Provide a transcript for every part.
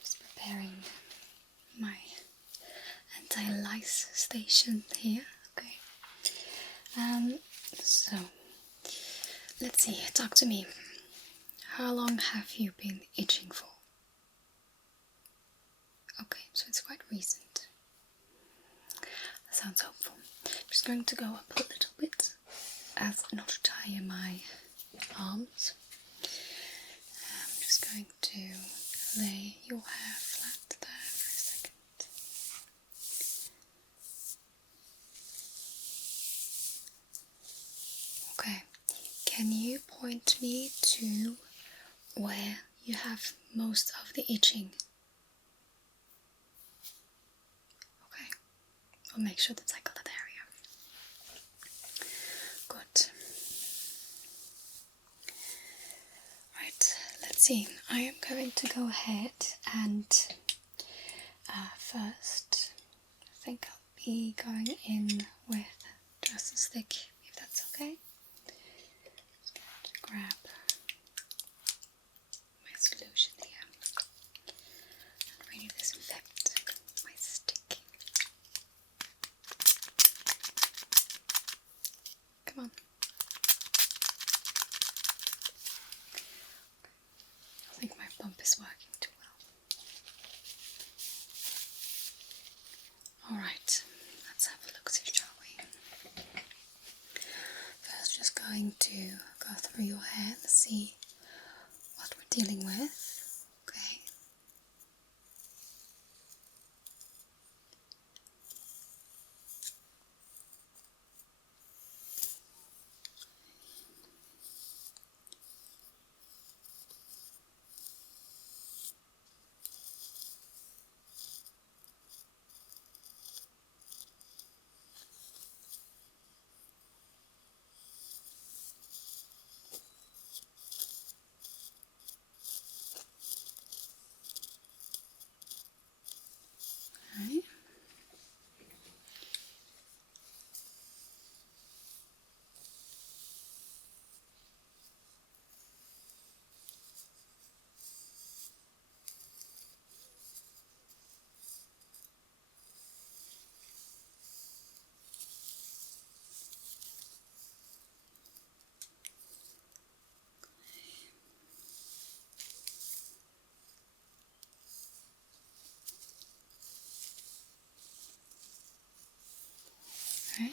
Just preparing my anti-lice station here. Okay. So let's see. Talk to me. How long have you been itching for? Okay, so it's quite recent. That sounds hopeful. I'm just going to go up a little bit as not to tire my arms. I'm just going to lay your hair flat there for a second. Okay, can you point me to where you have most of the itching? Okay, I'll make sure that I got that area. Good. Right, let's see. I am going to go ahead and first, I think I'll be going in with just a stick, if that's okay. Just going to grab my solution here and really disinfect my stick. Come on. I think my pump is working too well. Alright, let's have a look, shall we? First, just going to go through your hair and see what we're dealing with. Okay. Right. Right.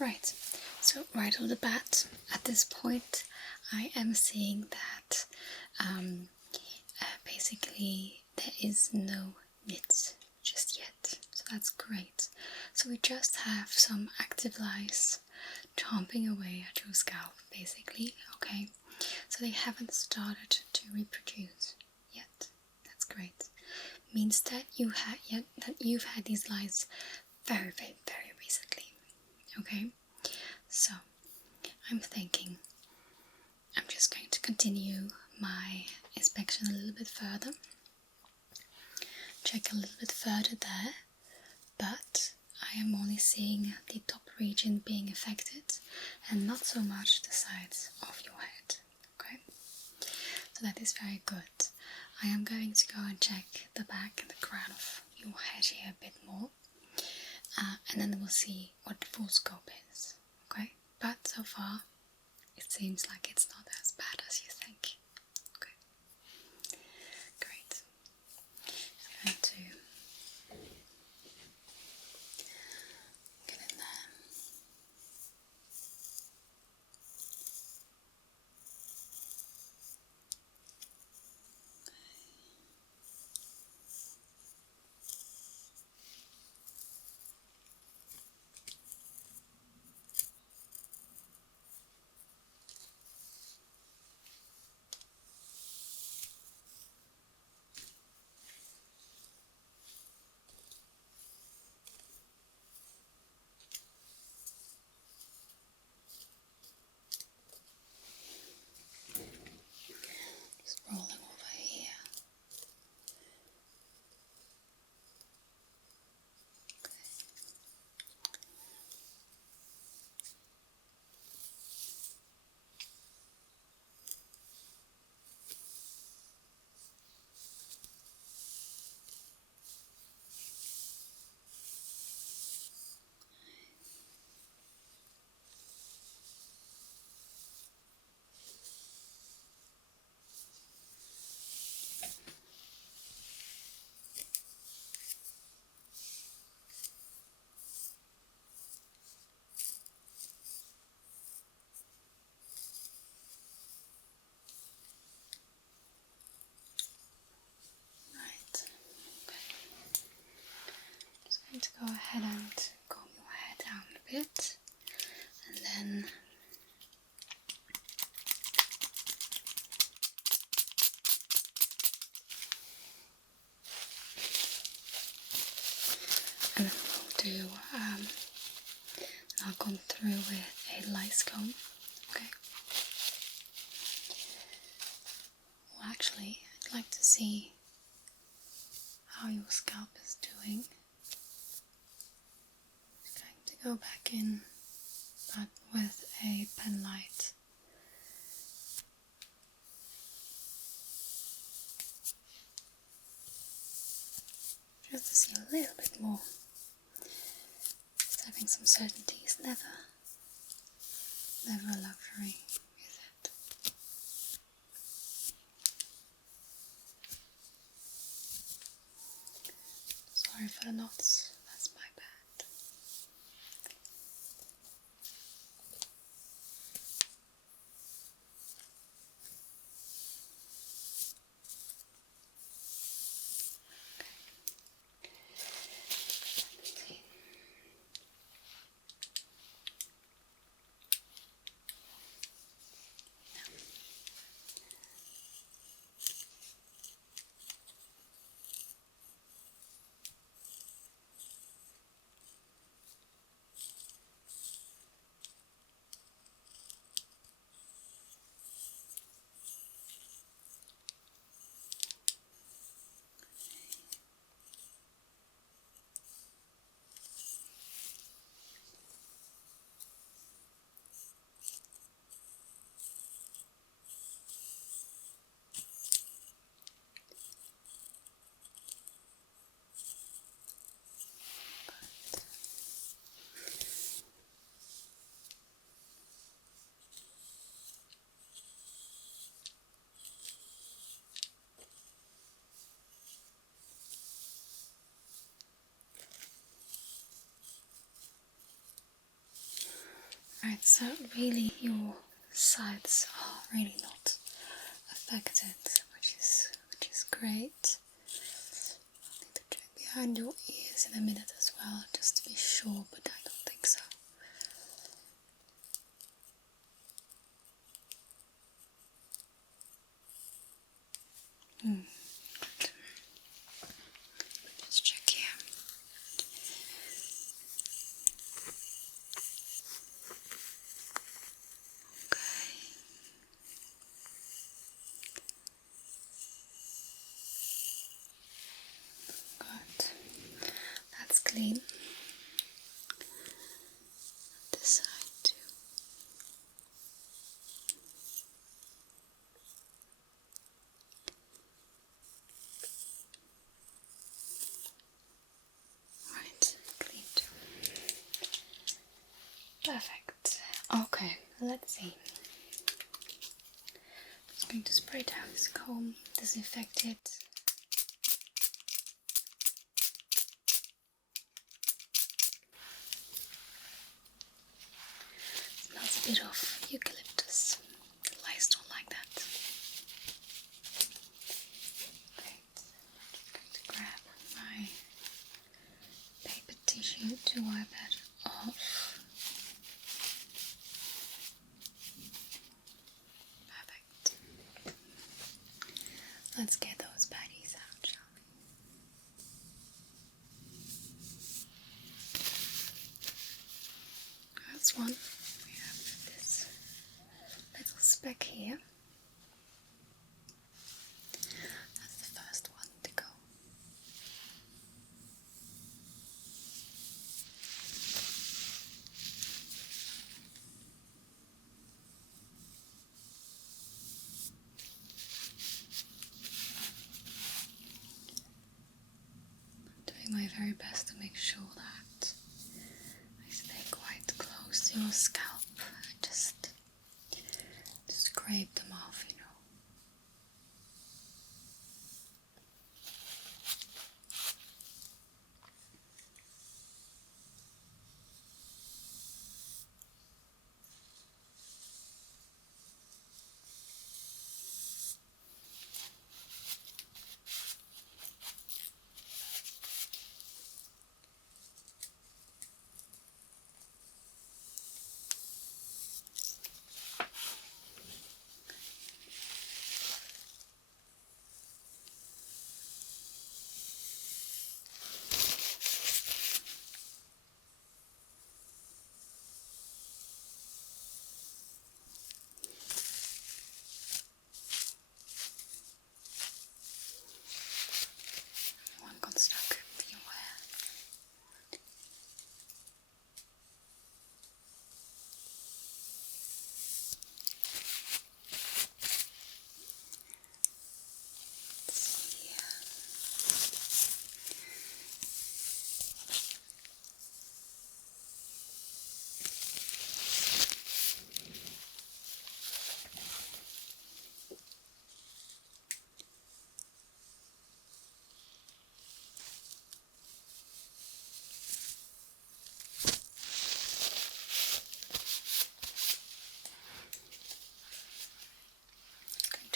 Right, so right off the bat, at this point, I am seeing that basically there is no nit just yet, so that's great. So we just have some active lice chomping away at your scalp, basically, okay? So they haven't started to reproduce yet. That's great. Means that you've had these lice very, very, very recently. Okay, so I'm thinking I'm just going to continue my inspection a little bit further, check a little bit further there, but I am only seeing the top region being affected and not so much the sides of your head. Okay, so that is very good. I am going to go and check the back and the crown of your head here a bit more. And then we'll see what the full scope is, okay? But so far, it seems like it's not as bad as you think. Okay, great. I'm going to get in there. bit, and then we'll do, I'll come through with a LICE comb, okay? Well, actually, I'd like to see how your scalp is doing. I'm going to go back in, but with a pen light. Just to see a little bit more. Just having some certainty is never a luxury, is it? Sorry for the knots, that's my bad. Right, so really your sides are really not affected, which is great. I'll need to check behind your ears in a minute as well, just to be sure, but I don't think so. Just check here. Okay. Good. That's clean. This side too. Right, clean too. Perfect. Okay, let's see. Just going to spray down this comb, disinfect it. Smells a bit of eucalyptus. Lice don't like that. Great. I'm just going to grab my paper tissue to wipe that off. Perfect. Let's get those baddies out, shall we? That's one. We have this little speck here. That's the first one to go. I'm doing my very best to make sure that I stay quite close to your scalp. I just scrape them off, you know.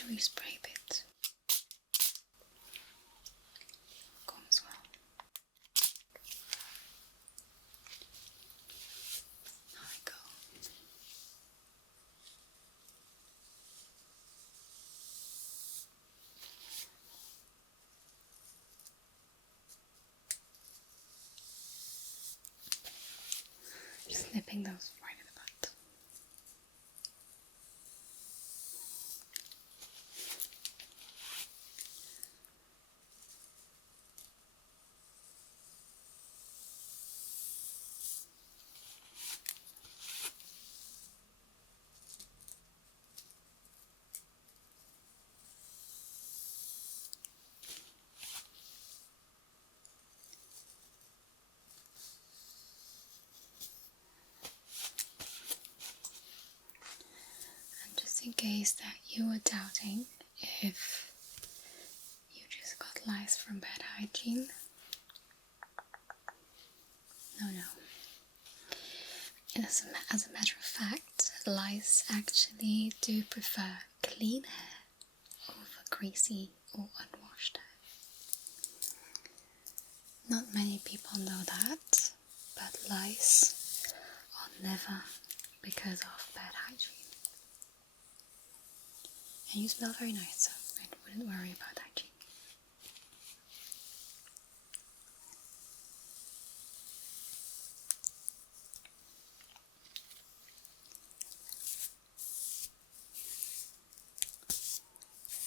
dewy spray bit. Come as well. There we go. Just nipping those right in the butt. Just in case that you were doubting if you just got lice from bad hygiene, no. And as a matter of fact, lice actually do prefer clean hair over greasy or unwashed hair. Not many people know that, but lice are never because of bad hygiene. And you smell very nice, so I wouldn't worry about hygiene.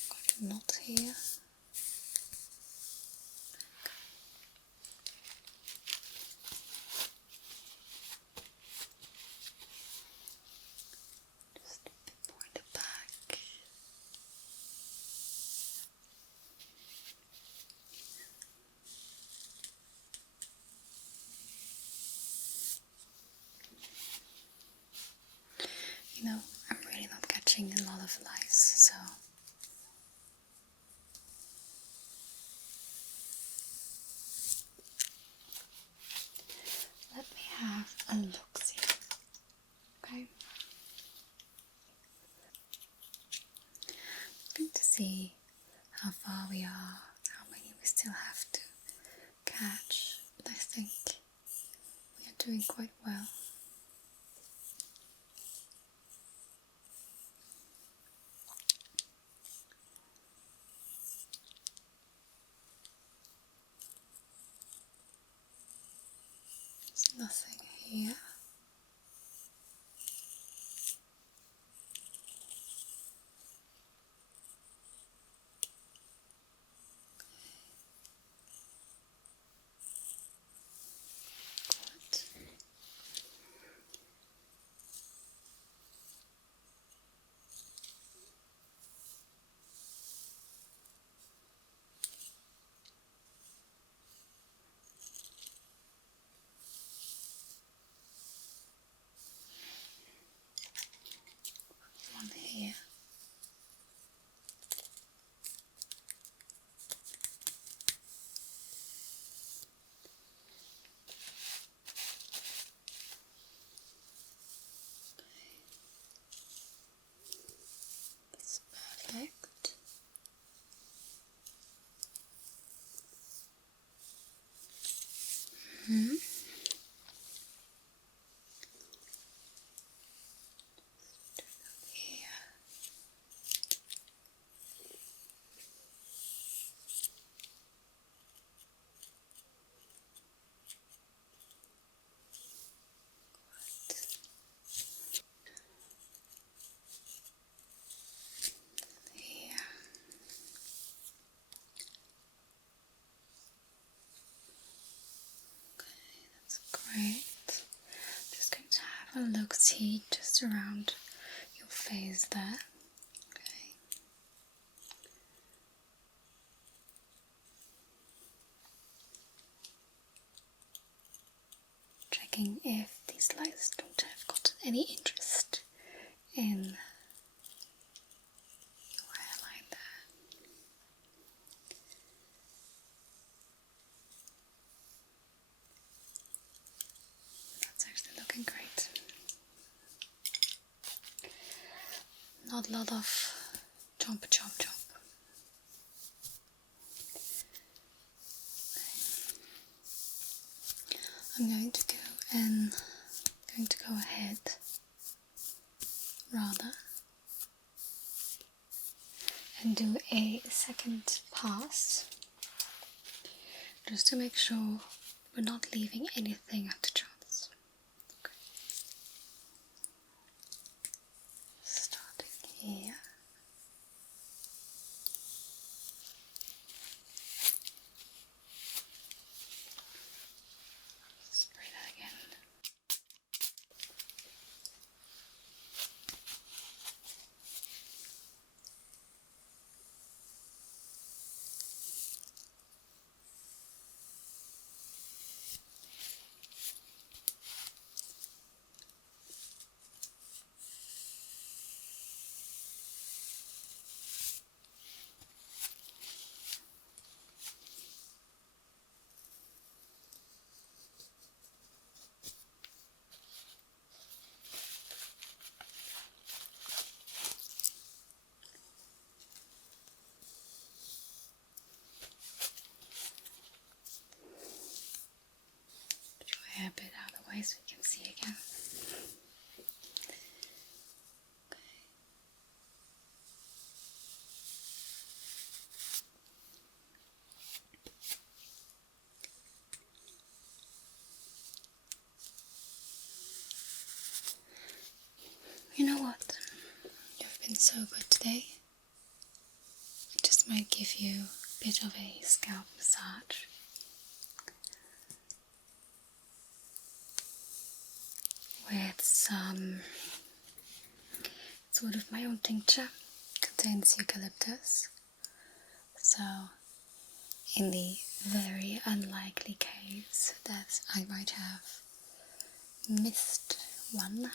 Got a knot here. Just a bit more in the back. You know, I'm really not catching a lot of lice, so let me have a look-see. Okay? Good to see how far we are, how many we still have to catch, but I think we are doing quite well. There's nothing here. Good. One here. That's perfect. Here. Here. Okay, that's great. Just going to have a look-see just around your face there. Okay. Checking if these lights don't have gotten any interest in your hairline there. That's actually looking great. Not a lot of chomp, chomp, chomp. I'm going to go ahead rather and do a second pass just to make sure we're not leaving anything up to chance. Okay. Starting here. Spray that again. A bit out of the way so you can see again. Okay. You know what? You've been so good today. I just might give you a bit of a scalp massage. With some sort of my own tincture, contains eucalyptus. So, in the very unlikely case that I might have missed one,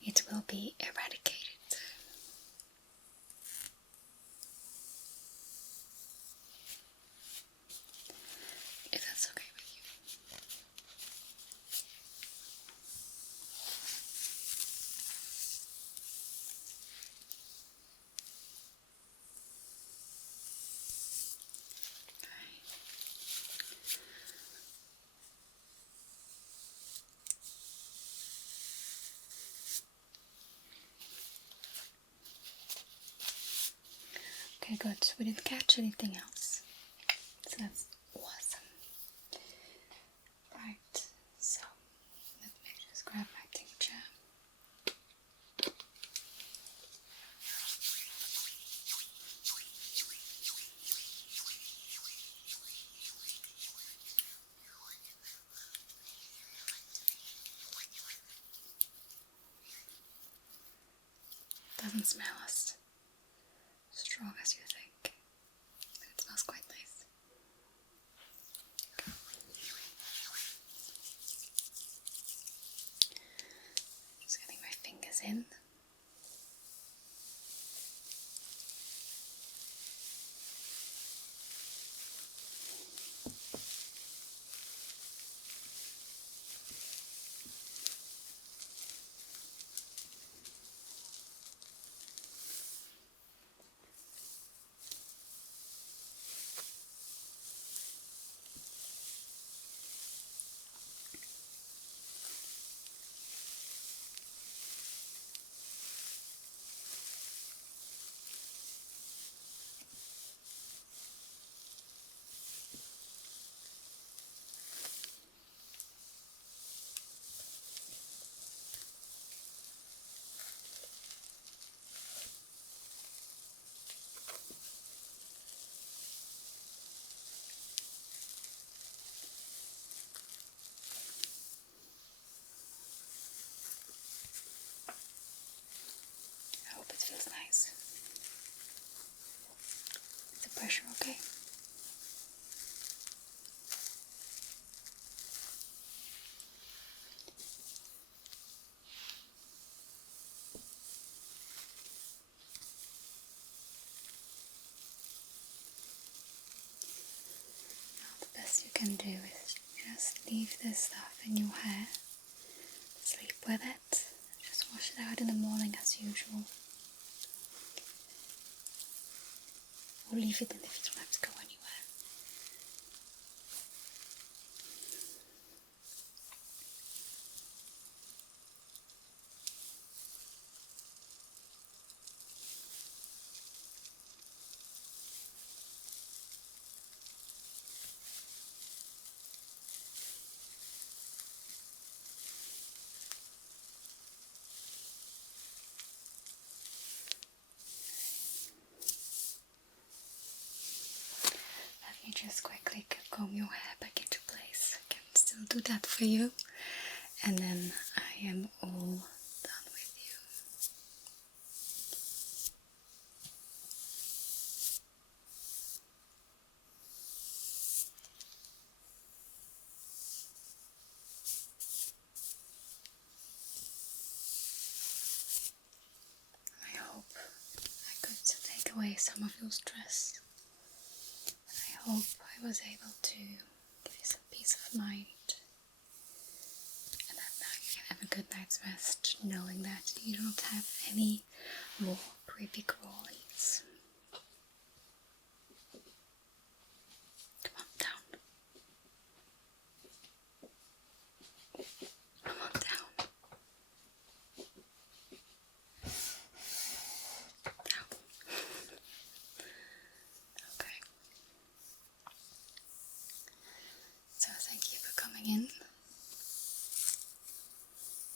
it will be eradicated. If that's okay with you. Okay, good. We didn't catch anything else. So that's awesome. Right, so let me just grab my tincture. Doesn't smell as strong as you think. It smells quite nice. Okay. Just getting my fingers in. I hope it feels nice. Is the pressure okay? Now the best you can do is just leave this stuff in your hair. Sleep with it. Just wash it out in the morning as usual. or leave it in if you don't have to go anywhere. Let me just quickly comb your hair back into place. I can still do that for you. And then I am all done with you. I hope I could take away some of your stress. I hope I was able to give you some peace of mind. And that now you can have a good night's rest, knowing that you don't have any more creepy crawlies. Come on, down. Come on, down. Down. Okay. So thank you for coming in.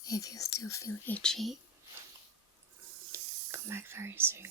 If you still feel itchy, come back very soon.